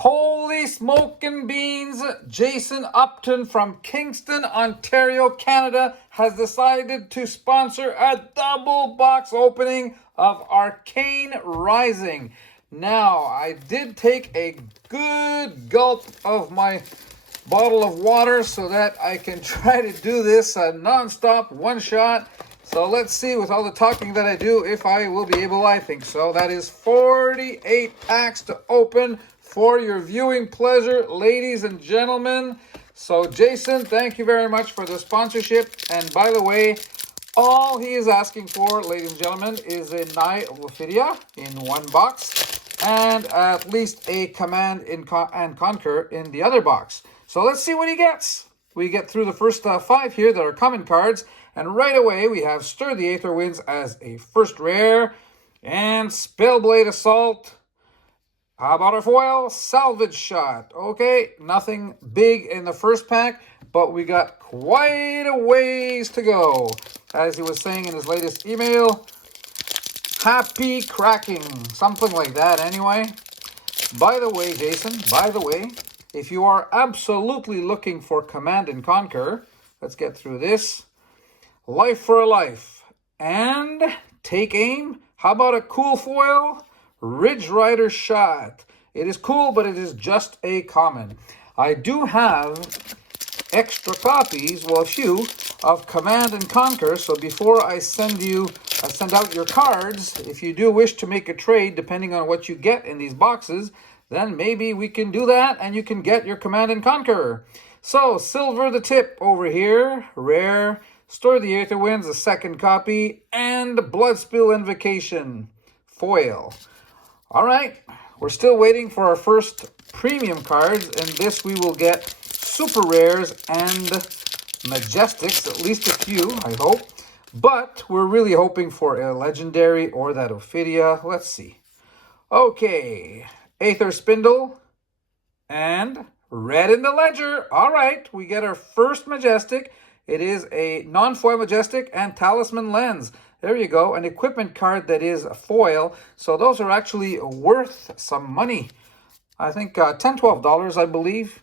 Holy smoking beans! Jason Upton from Kingston, Ontario, Canada has decided to sponsor a double box opening of Arcane Rising. Now, I did take a good gulp of my bottle of water so that I can try to do this non-stop, one shot. So let's see, with all the talking that I do, if I will be able. I think so. That is 48 packs to open for your viewing pleasure, ladies and gentlemen. So Jason, thank you very much for the sponsorship. And by the way, all he is asking for, ladies and gentlemen, is a Knight of Ophidia in one box and at least a Command and Conquer in the other box. So let's see what he gets. We get through the first 5 here that are common cards. And right away, we have Stir the Aether Winds as a first rare. And Spellblade Assault. How about our foil? Salvage Shot. Okay, nothing big in the first pack, but we got quite a ways to go. As he was saying in his latest email, happy cracking. Something like that anyway. By the way, Jason, if you are absolutely looking for Command and Conquer, let's get through this. Life for a Life, and Take Aim. How about a cool foil? Ridge Rider Shot. It is cool, but it is just a common. I do have extra copies, well, a few, of Command and Conquer, so before I send out your cards, if you do wish to make a trade, depending on what you get in these boxes, then maybe we can do that, and you can get your Command and Conquer. So, Silver the Tip over here, rare. Stir the Aether Winds, a second copy, and Bloodspill Invocation, foil. All right, we're still waiting for our first premium cards. In this, we will get super rares and majestics, at least a few, I hope. But we're really hoping for a legendary or that Ophidia. Let's see. Okay, Aether Spindle and Red in the Ledger. All right, we get our first majestic. It is a non-foil majestic and Talisman Lens. There you go, an equipment card that is a foil. So those are actually worth some money. I think $10, $12, I believe.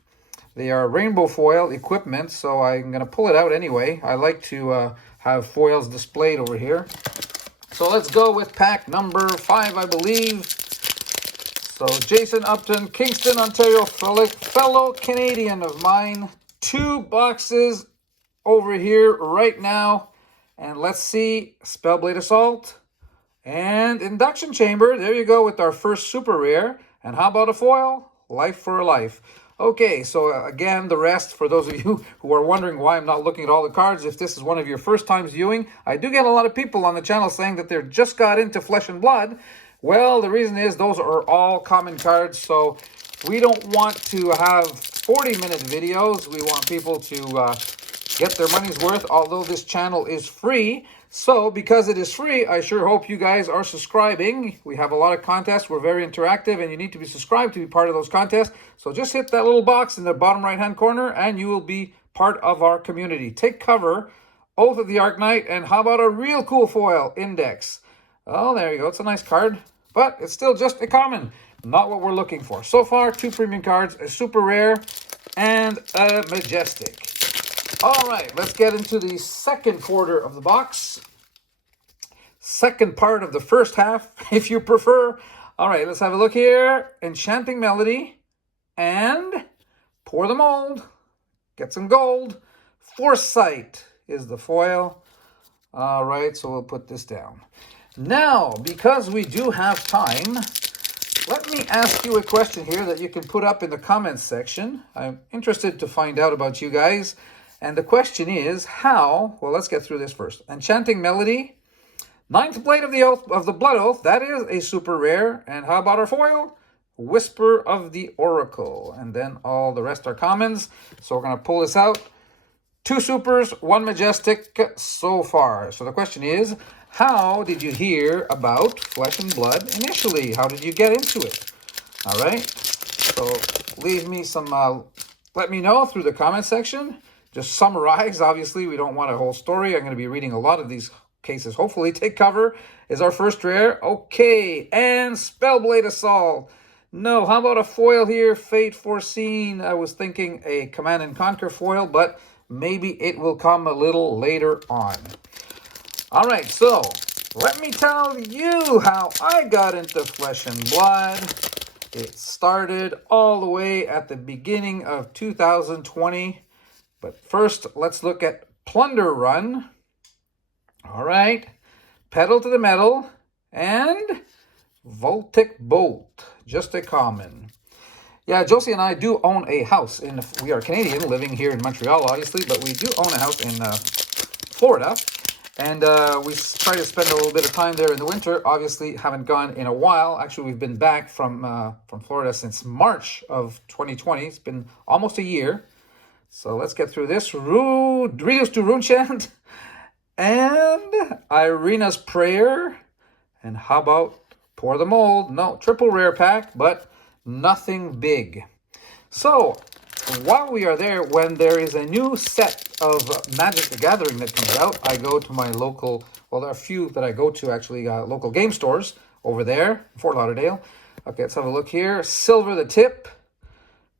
They are rainbow foil equipment, so I'm going to pull it out anyway. I like to have foils displayed over here. So let's go with pack number 5, I believe. So Jason Upton, Kingston, Ontario, fellow Canadian of mine. 2 boxes over here right now. And let's see, Spellblade Assault and Induction Chamber. There you go with our first super rare. And how about a foil? Life for a Life. Okay, so again, the rest, for those of you who are wondering why I'm not looking at all the cards, if this is one of your first times viewing, I do get a lot of people on the channel saying that they just got into Flesh and Blood. Well, the reason is those are all common cards, so we don't want to have 40-minute videos. We want people to get their money's worth, although this channel is free. So because it is free, I sure hope you guys are subscribing. We have a lot of contests. We're very interactive, and you need to be subscribed to be part of those contests. So just hit that little box in the bottom right-hand corner, and you will be part of our community. Take cover, Oath of the Arknight, and how about a real cool foil, Index? Oh, there you go. It's a nice card, but it's still just a common. Not what we're looking for. So far, 2 premium cards, a super rare, and a majestic. All right, let's get into the second quarter of the box. Second part of the first half, if you prefer. All right, let's have a look here. Enchanting Melody and Pour the Mold. Get some gold. Foresight is the foil. All right, so we'll put this down. Now, because we do have time, let me ask you a question here that you can put up in the comments section. I'm interested to find out about you guys. And the question is how, well, let's get through this first. Enchanting Melody, 9th Blade of the Blood Oath, that is a super rare. And how about our foil? Whisper of the Oracle. And then all the rest are commons. So we're going to pull this out. 2 supers, 1 majestic so far. So the question is, how did you hear about Flesh and Blood initially? How did you get into it? All right. So leave me some, let me know through the comment section. Just summarize. Obviously, we don't want a whole story. I'm going to be reading a lot of these cases. Hopefully, Take Cover is our first rare. Okay, and Spellblade Assault. No, how about a foil here? Fate Foreseen. I was thinking a Command and Conquer foil, but maybe it will come a little later on. All right, so let me tell you how I got into Flesh and Blood. It started all the way at the beginning of 2020. But first, let's look at Plunder Run. All right, Pedal to the Metal, and Voltic Bolt, just a common. Yeah, Josie and I do own a house we are Canadian, living here in Montreal, obviously, but we do own a house in Florida. And we try to spend a little bit of time there in the winter. Obviously, haven't gone in a while. Actually, we've been back from Florida since March of 2020. It's been almost a year. So let's get through this. Reduce to Rune Chant and Irina's Prayer. And how about Pour the Mold? No, triple rare pack, but nothing big. So while we are there, when there is a new set of Magic the Gathering that comes out, I go to my local, well, there are a few that I go to actually, local game stores over there, Fort Lauderdale. Okay, let's have a look here. Silver the Tip,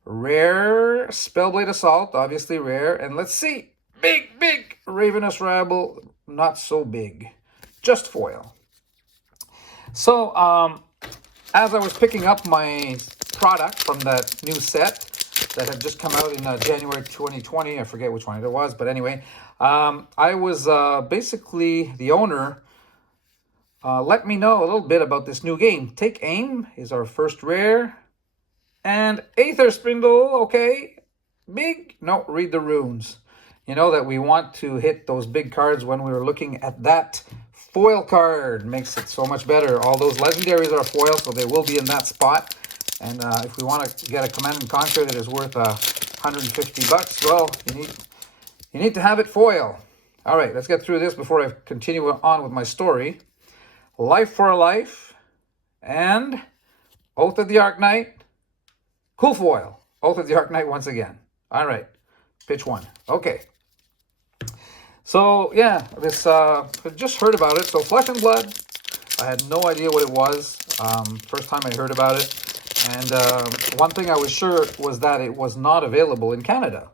rare Spellblade Assault, obviously rare, and let's see, big Ravenous Rabble, not so big, just foil. So, as I was picking up my product from that new set that had just come out in January 2020, I forget which one it was, but anyway, I was basically, the owner let me know a little bit about this new game. Take Aim is our first rare, and Aether Spindle, okay, big, no, read the runes. You know that we want to hit those big cards when we were looking at that foil card. Makes it so much better. All those legendaries are foil, so they will be in that spot. And if we want to get a Command and Conquer that is worth $150, well, you need to have it foil. All right, let's get through this before I continue on with my story. Life for a Life and Oath of the Arknight. Cool foil. Oath of the Arknight once again. All right, pitch one. Okay. So, yeah, this, I just heard about it. So, Flesh and Blood, I had no idea what it was. First time I heard about it. And one thing I was sure was that it was not available in Canada.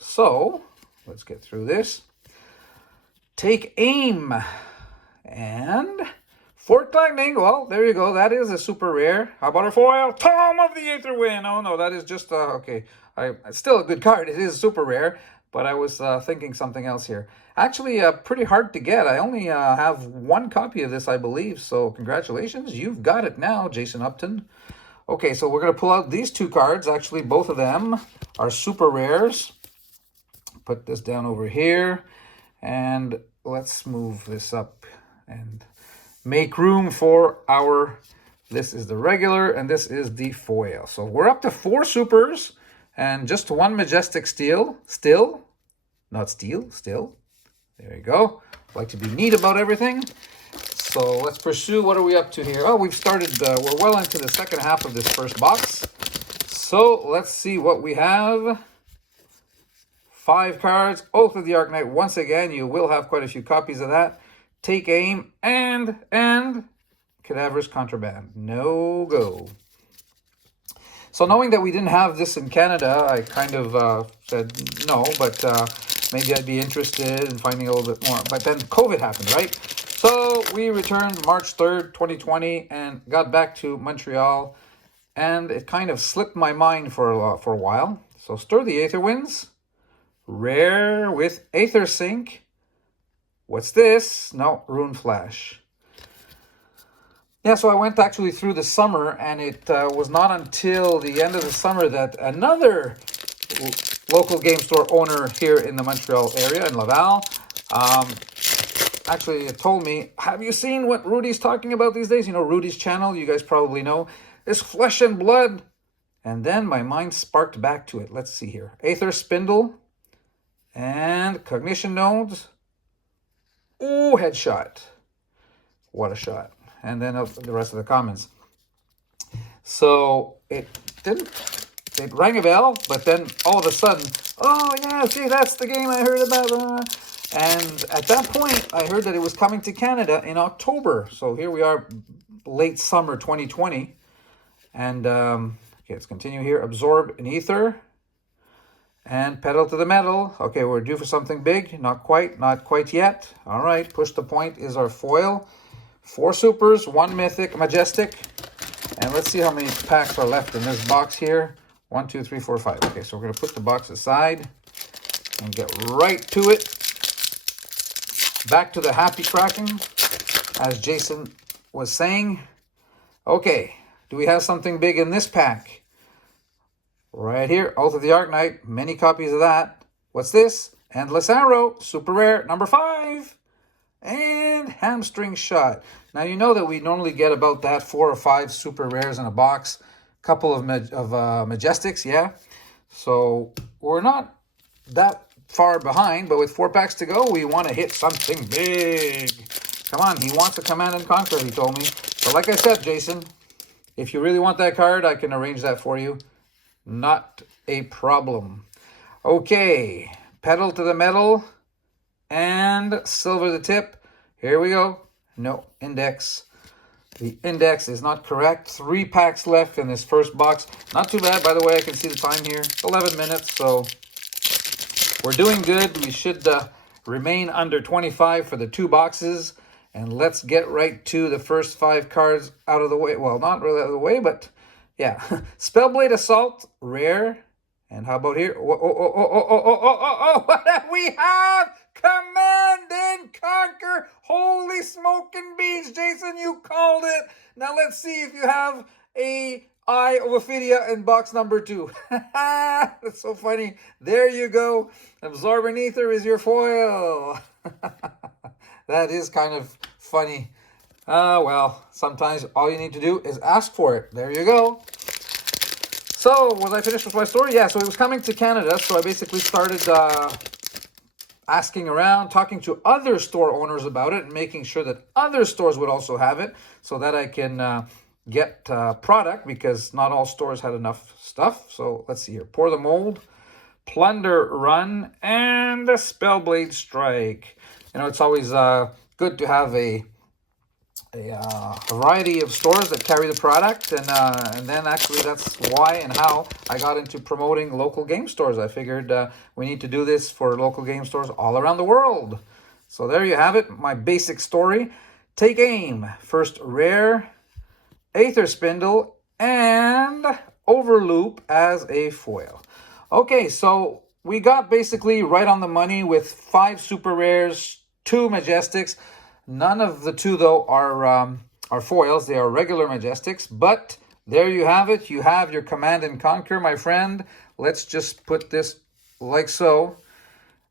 So, let's get through this. Take Aim. And Forked Lightning. Well, there you go. That is a super rare. How about a foil? Tom of the Aetherwind. Oh, no, that is just, okay. It's still a good card. It is super rare. But I was thinking something else here. Actually, pretty hard to get. I only have one copy of this, I believe. So congratulations. You've got it now, Jason Upton. Okay, so we're going to pull out these two cards. Actually, both of them are super rares. Put this down over here. And let's move this up and make room for our... This is the regular, and this is the foil. So we're up to 4 supers. And just 1 Majestic Steel. Still. There you go. Like to be neat about everything. So let's pursue. What are we up to here? Oh, we've started, we're well into the second half of this first box. So let's see what we have. 5 cards. Oath of the Arknight. Once again, you will have quite a few copies of that. Take Aim and Cadaverous Contraband. No go. So knowing that we didn't have this in Canada, I kind of said no, but maybe I'd be interested in finding a little bit more. But then COVID happened, right? So we returned March 3rd, 2020, and got back to Montreal, and it kind of slipped my mind for a while. So Stir the Aetherwinds, rare with Aether Sync. What's this? No, Rune Flash. Yeah, so I went actually through the summer, and it was not until the end of the summer that another local game store owner here in the Montreal area, in Laval, actually told me, have you seen what Rudy's talking about these days? You know, Rudy's channel, you guys probably know, is Flesh and Blood. And then my mind sparked back to it. Let's see here. Aether Spindle and Cognition Nodes. Ooh, headshot. What a shot. And then the rest of the comments. So it rang a bell, but then all of a sudden, oh yeah, see, that's the game I heard about. And at that point, I heard that it was coming to Canada in October. So here we are, late summer 2020. And okay, let's continue here. Absorb an Ether. And Pedal to the Metal. Okay, we're due for something big. Not quite yet. All right, Push the Point is our foil. 4 supers, 1 mythic, majestic. And let's see how many packs are left in this box here. 1, 2, 3, 4, 5. Okay, so we're going to put the box aside and get right to it. Back to the happy cracking, as Jason was saying. Okay, do we have something big in this pack? Right here, Oath of the Arknight, many copies of that. What's this? Endless Arrow, super rare, number 5. And Hamstring Shot. Now, you know that we normally get about that 4 or 5 super rares in a box. Couple of Majestics, yeah. So, we're not that far behind, but with 4 packs to go, we want to hit something big. Come on, he wants a Command and Conquer, he told me. But like I said, Jason, if you really want that card, I can arrange that for you. Not a problem. Okay, Pedal to the Metal and Silver the Tip. Here we go. No, index. The index is not correct. 3 packs left in this first box. Not too bad, by the way. I can see the time here. 11 minutes, so we're doing good. We should remain under 25 for the 2 boxes. And let's get right to the first 5 cards out of the way. Well, not really out of the way, but yeah. Spellblade Assault, rare. And how about here? What have we have? Command and Conquer. Holy smoking beans, Jason, you called it. Now let's see if you have a Eye of Ophidia in box number 2. That's so funny. There you go. Absorbent Ether is your foil. That is kind of funny. Well, sometimes all you need to do is ask for it. There you go. So, was I finished with my story? Yeah, so it was coming to Canada, so I basically started asking around, talking to other store owners about it, and making sure that other stores would also have it, so that I can get product, because not all stores had enough stuff. So, let's see here. Pour the Mold, Plunder Run, and the Spellblade Strike. You know, it's always good to have a variety of stores that carry the product, and then actually that's why and how I got into promoting local game stores. I figured we need to do this for local game stores all around the world. So there you have it, my basic story. Take Aim, first rare, Aether Spindle, and Overloop as a foil. Okay, so we got basically right on the money with 5 super rares, 2 Majestics. None of the 2, though, are foils. They are regular Majestics. But there you have it. You have your Command and Conquer, my friend. Let's just put this like so.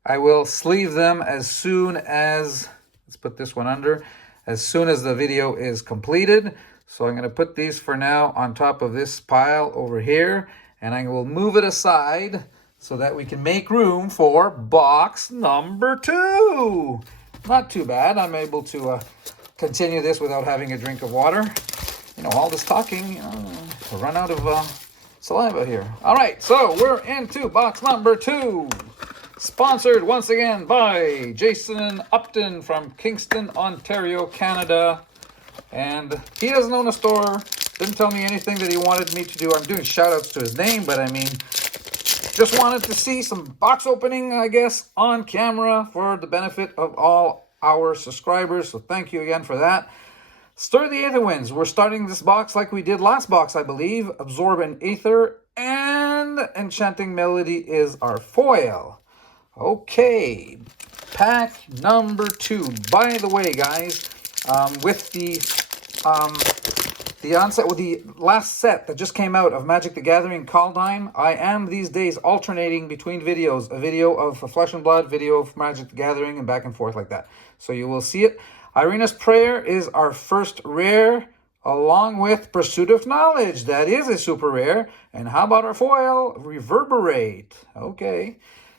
I will sleeve them as soon as, let's put this one under, as soon as the video is completed. So I'm going to put these for now on top of this pile over here. And I will move it aside so that we can make room for box number 2. Not too bad. I'm able to continue this without having a drink of water. You know, all this talking, run out of saliva here. All right, so we're into box number 2. Sponsored once again by Jason Upton from Kingston, Ontario, Canada. And he doesn't own a store. Didn't tell me anything that he wanted me to do. I'm doing shout outs to his name, but I mean, just wanted to see some box opening, I guess, on camera for the benefit of all our subscribers. So thank you again for that. Stir the Aether Winds. We're starting this box like we did last box, I believe. Absorb an Aether and Enchanting Melody is our foil. Okay, pack number 2. By the way, guys, with the onset with the last set that just came out of Magic the Gathering Kaldheim, I am these days alternating between videos. A video of Flesh and Blood, video of Magic the Gathering, and back and forth like that. So you will see it. Irina's Prayer is our first rare, along with Pursuit of Knowledge. That is a super rare. And how about our foil? Reverberate. Okay.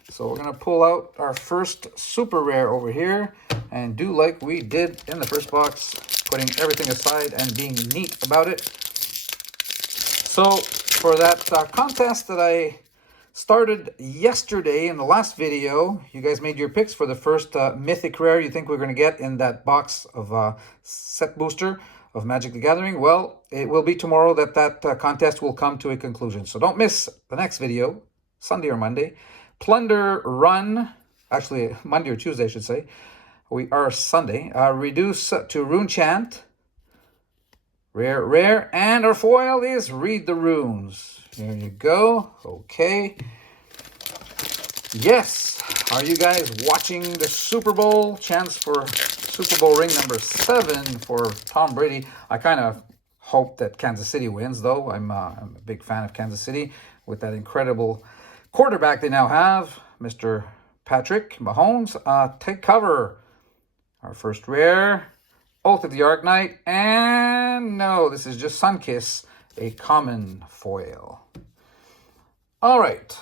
So we're going to pull out our first super rare over here and do like we did in the first box, putting everything aside and being neat about it. So for that contest that I started yesterday in the last video, you guys made your picks for the first mythic rare you think we're going to get in that box of set booster. of Magic the Gathering? Well, it will be tomorrow that contest will come to a conclusion. So don't miss the next video, Sunday or Monday. Plunder Run, actually Monday or Tuesday, I should say. We are Sunday. Reduce to Rune Chant. Rare, rare. And our foil is Read the Runes. There you go. Okay. Yes. Are you guys watching the Super Bowl? Chance for Super Bowl ring number 7 for Tom Brady. I kind of hope that Kansas City wins, though. I'm a big fan of Kansas City with that incredible quarterback they now have, Mr. Patrick Mahomes. Take cover. Our first rare. Oath of the Arknight. And no, this is just Sunkiss, a common foil. All right.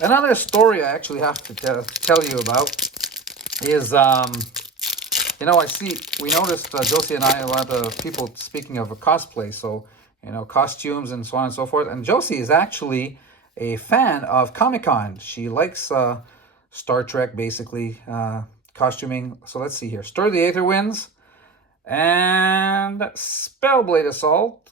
Another story I actually have to tell you about is, you know, we noticed, Josie and I, a lot of people speaking of a cosplay, so, you know, costumes and so on and so forth. And Josie is actually a fan of Comic-Con. She likes Star Trek, basically, costuming. So let's see here. Stir the Aether Winds, and Spellblade Assault,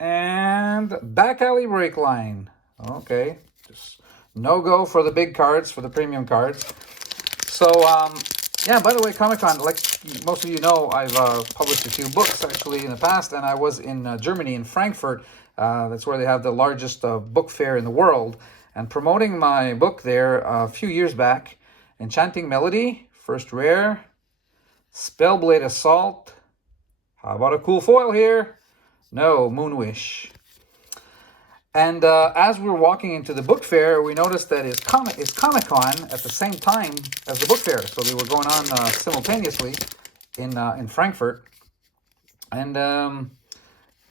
and Back Alley Break Line. Okay, just no-go for the big cards, for the premium cards. So, yeah, by the way, Comic-Con, like most of you know, I've published a few books, actually, in the past, and I was in Germany, in Frankfurt. That's where they have the largest book fair in the world. And promoting my book there a few years back, Enchanting Melody, first rare, Spellblade Assault. How about a cool foil here? No, Moonwish. And as we were walking into the book fair, we noticed that it's Comic-Con at the same time as the book fair. So they were going on simultaneously in Frankfurt. And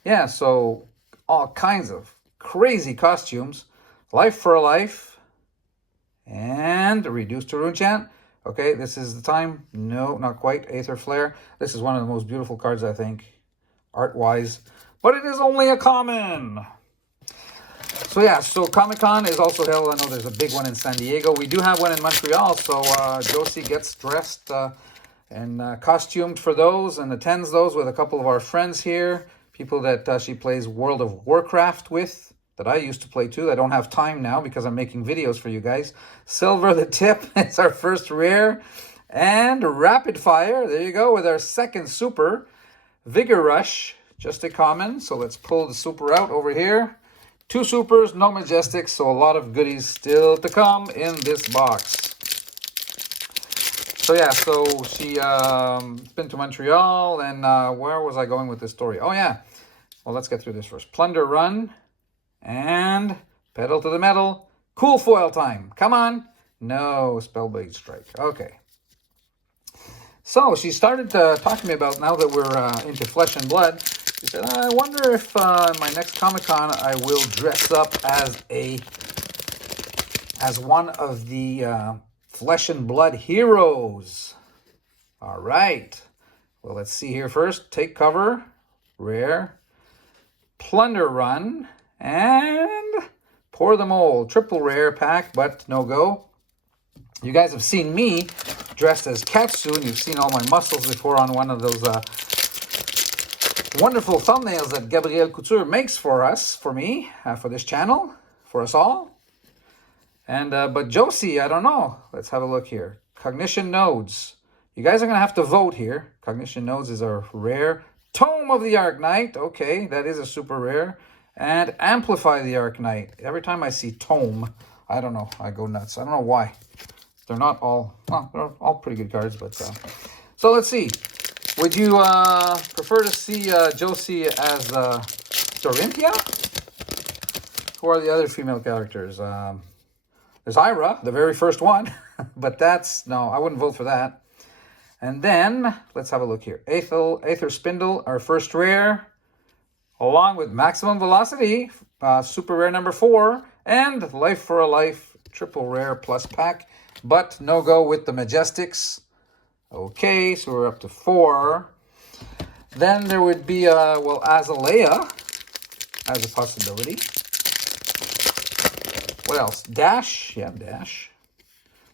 yeah, so all kinds of crazy costumes. Life for a Life. And Reduced to Rune Chant. Okay, this is the time. No, not quite. Aether Flare. This is one of the most beautiful cards, I think, art-wise. But it is only a common. So yeah, so Comic-Con is also held. I know there's a big one in San Diego. We do have one in Montreal. So Josie gets dressed and costumed for those and attends those with a couple of our friends here. People that she plays World of Warcraft with, that I used to play too. I don't have time now because I'm making videos for you guys. Silver the Tip is our first rare. And Rapid Fire, there you go, with our second super. Vigor Rush, just a common. So let's pull the super out over here. 2 supers, no majestics, so a lot of goodies still to come in this box. So yeah, so she been to Montreal, and where was I going with this story? Oh yeah, well, let's get through this first. Plunder Run. And Pedal to the Metal. Cool foil time. Come on. No, Spellblade Strike. Okay. So she started talking to me about, now that we're into Flesh and Blood, she said, I wonder if my next Comic-Con I will dress up as one of the Flesh and Blood heroes. All right. Well, let's see here first. Take cover. Rare. Plunder Run. And Pour the Mold. Triple rare pack, but no go. You guys have seen me dressed as Katsu, and you've seen all my muscles before on one of those wonderful thumbnails that Gabrielle Couture makes for us, for me, for this channel, for us all. And but Josie, I don't know. Let's have a look here. Cognition Nodes. You guys are going to have to vote here. Cognition Nodes is our rare. Tome of the Arknight. Okay, that is a super rare. And Amplify the Arknight. Every time I see Tome, I don't know, I go nuts. I don't know why. They're not all, well, they're all pretty good cards, but so let's see. Would you prefer to see Josie as Dorinthia? Who are the other female characters? There's Ira, the very first one, but that's, no, I wouldn't vote for that. And then, let's have a look here. Aether Spindle, our first rare, along with Maximum Velocity, super rare number 4, and Life for a Life, triple rare plus pack, but no go with the Majestics. Okay, so we're up to 4. Then there would be, well, Azalea as a possibility. What else? Dash. Yeah, Dash.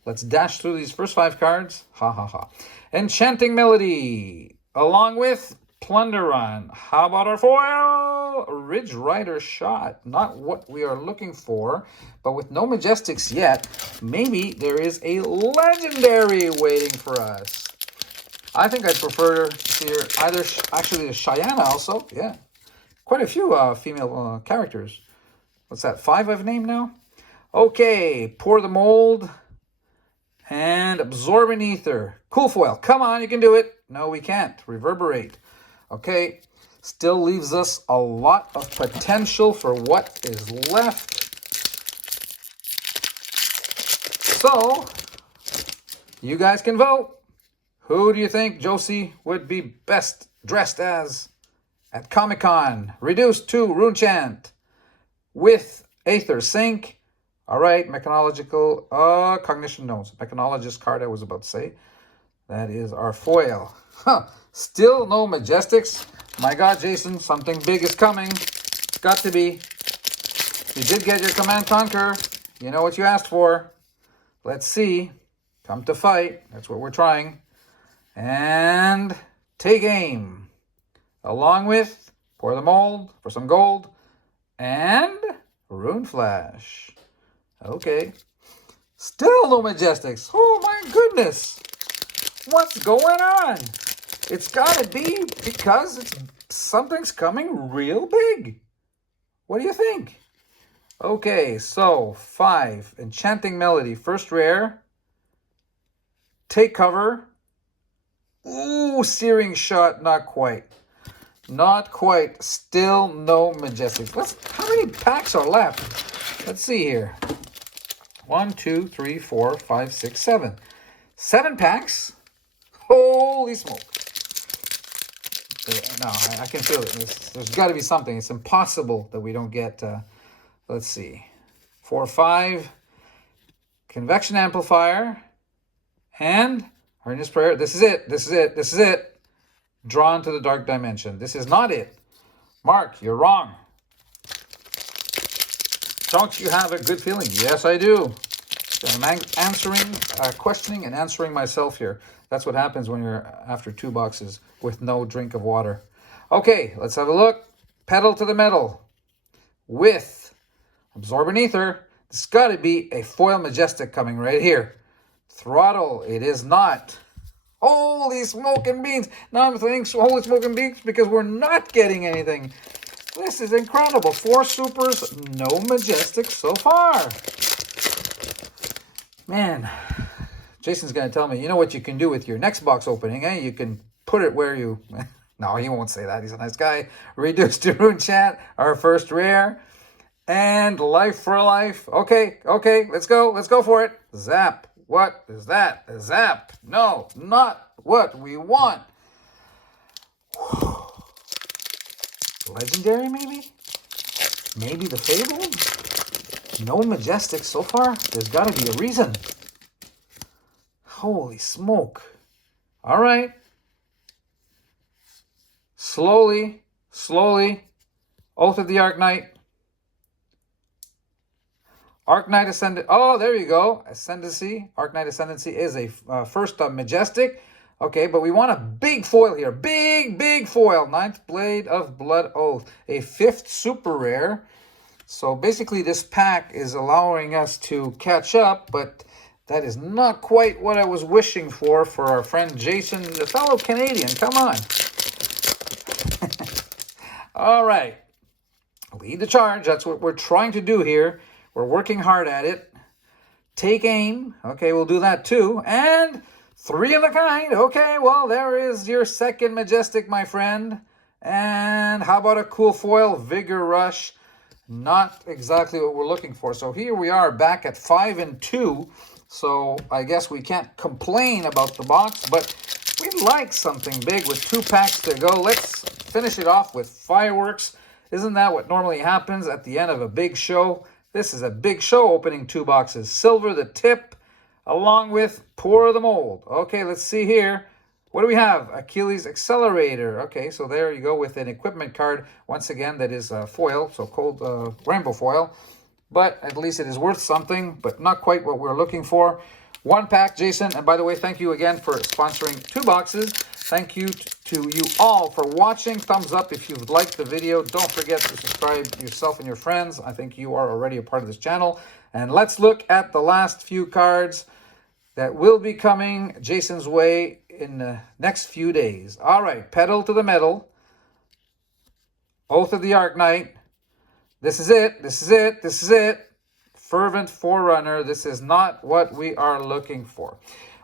Let's dash through these first 5 cards. Ha, ha, ha. Enchanting Melody. Along with Plunder Run. How about our foil? Ridge Rider Shot. Not what we are looking for, but with no Majestics yet, maybe there is a Legendary waiting for us. I think I'd prefer to see her either, actually the Cheyenne also, yeah. Quite a few female characters. What's that, 5 I've named now? Okay, Pour the Mold and Absorbent Ether. Cool foil, come on, you can do it. No, we can't, Reverberate. Okay, still leaves us a lot of potential for what is left. So, you guys can vote. Who do you think Josie would be best dressed as at Comic-Con? Reduced to Runechant with Aether Sync. All right, Mechanological, Cognition Notes. Mechanologist card I was about to say. That is our foil. Huh. Still no Majestics. My God, Jason, something big is coming. It's got to be. You did get your Command Conquer. You know what you asked for. Let's see. Come to fight. That's what we're trying. And take aim. Along with Pour the Mold for some gold. And Rune Flash. Okay. Still no Majestics. Oh my goodness. What's going on? It's got to be because something's coming real big. What do you think? Okay, so 5. Enchanting Melody. First rare. Take cover. Ooh, Searing Shot. Not quite. Not quite. Still no Majestics. How many packs are left? Let's see here. 1, 2, 3, 4, 5, 6, 7. 7 packs. Holy smoke. No, I can feel it. There's got to be something. It's impossible that we don't get, let's see, 4, 5. Convection Amplifier. And Earnest Prayer. This is it. This is it. This is it. Drawn to the Dark Dimension. This is not it. Mark, you're wrong. Don't you have a good feeling? Yes, I do. I'm answering, questioning and answering myself here. That's what happens when you're after 2 boxes with no drink of water. Okay, let's have a look. Pedal to the Metal with Absorbent Ether. It's got to be a foil Majestic coming right here. Throttle, it is not. Holy smoking beans. Now I'm thinking holy smoking beans because we're not getting anything. This is incredible. 4 supers, no Majestics so far. Man, Jason's going to tell me, you know what you can do with your next box opening, eh? You can put it where you... No, he won't say that. He's a nice guy. Reduced to Runechant, our first rare. And Life for Life. Okay, let's go. Let's go for it. Zap. What is that? A zap. No, not what we want. Legendary, maybe? Maybe the Fabled? No Majestics so far? There's got to be a reason. Holy smoke. All right. Slowly. Oath of the Arknight. Arknight Ascendant. Oh, there you go. Ascendancy. Arknight Ascendancy is a first Majestic. Okay, but we want a big foil here. Big foil. 9th Blade of Blood Oath. A 5th super rare. So basically this pack is allowing us to catch up, but that is not quite what I was wishing for our friend Jason, the fellow Canadian. Come on. All right. Lead the charge. That's what we're trying to do here. We're working hard at it. Take aim. Okay, we'll do that too. And 3 of a kind. Okay, well, there is your second Majestic, my friend. And how about a cool foil? Vigor Rush. Not exactly what we're looking for. So here we are back at 5 and 2. So I guess we can't complain about the box, but we'd like something big with 2 packs to go. Let's finish it off with fireworks. Isn't that what normally happens at the end of a big show? This is a big show opening 2 boxes. Silver the Tip along with Pour the Mold. Okay, let's see here. What do we have? Achilles Accelerator. Okay, so there you go with an equipment card. Once again, that is foil, so cold rainbow foil. But at least it is worth something, but not quite what we're looking for. 1 pack, Jason. And by the way, thank you again for sponsoring 2 boxes. Thank you to you all for watching. Thumbs up if you've liked the video. Don't forget to subscribe yourself and your friends. I think you are already a part of this channel. And let's look at the last few cards that will be coming Jason's way in the next few days. All right, Pedal to the Metal, Oath of the Arknight. This is it, this is it, this is it. Fervent Forerunner. This is not what we are looking for.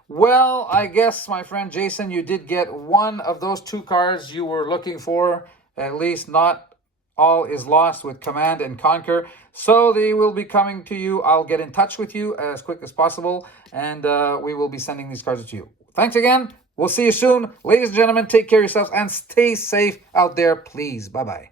Well, I guess, my friend Jason, you did get one of those two cards you were looking for. At least not all is lost with Command and Conquer. So they will be coming to you. I'll get in touch with you as quick as possible, and we will be sending these cards to you. Thanks again. We'll see you soon. Ladies and gentlemen, take care of yourselves and stay safe out there, please. Bye-bye.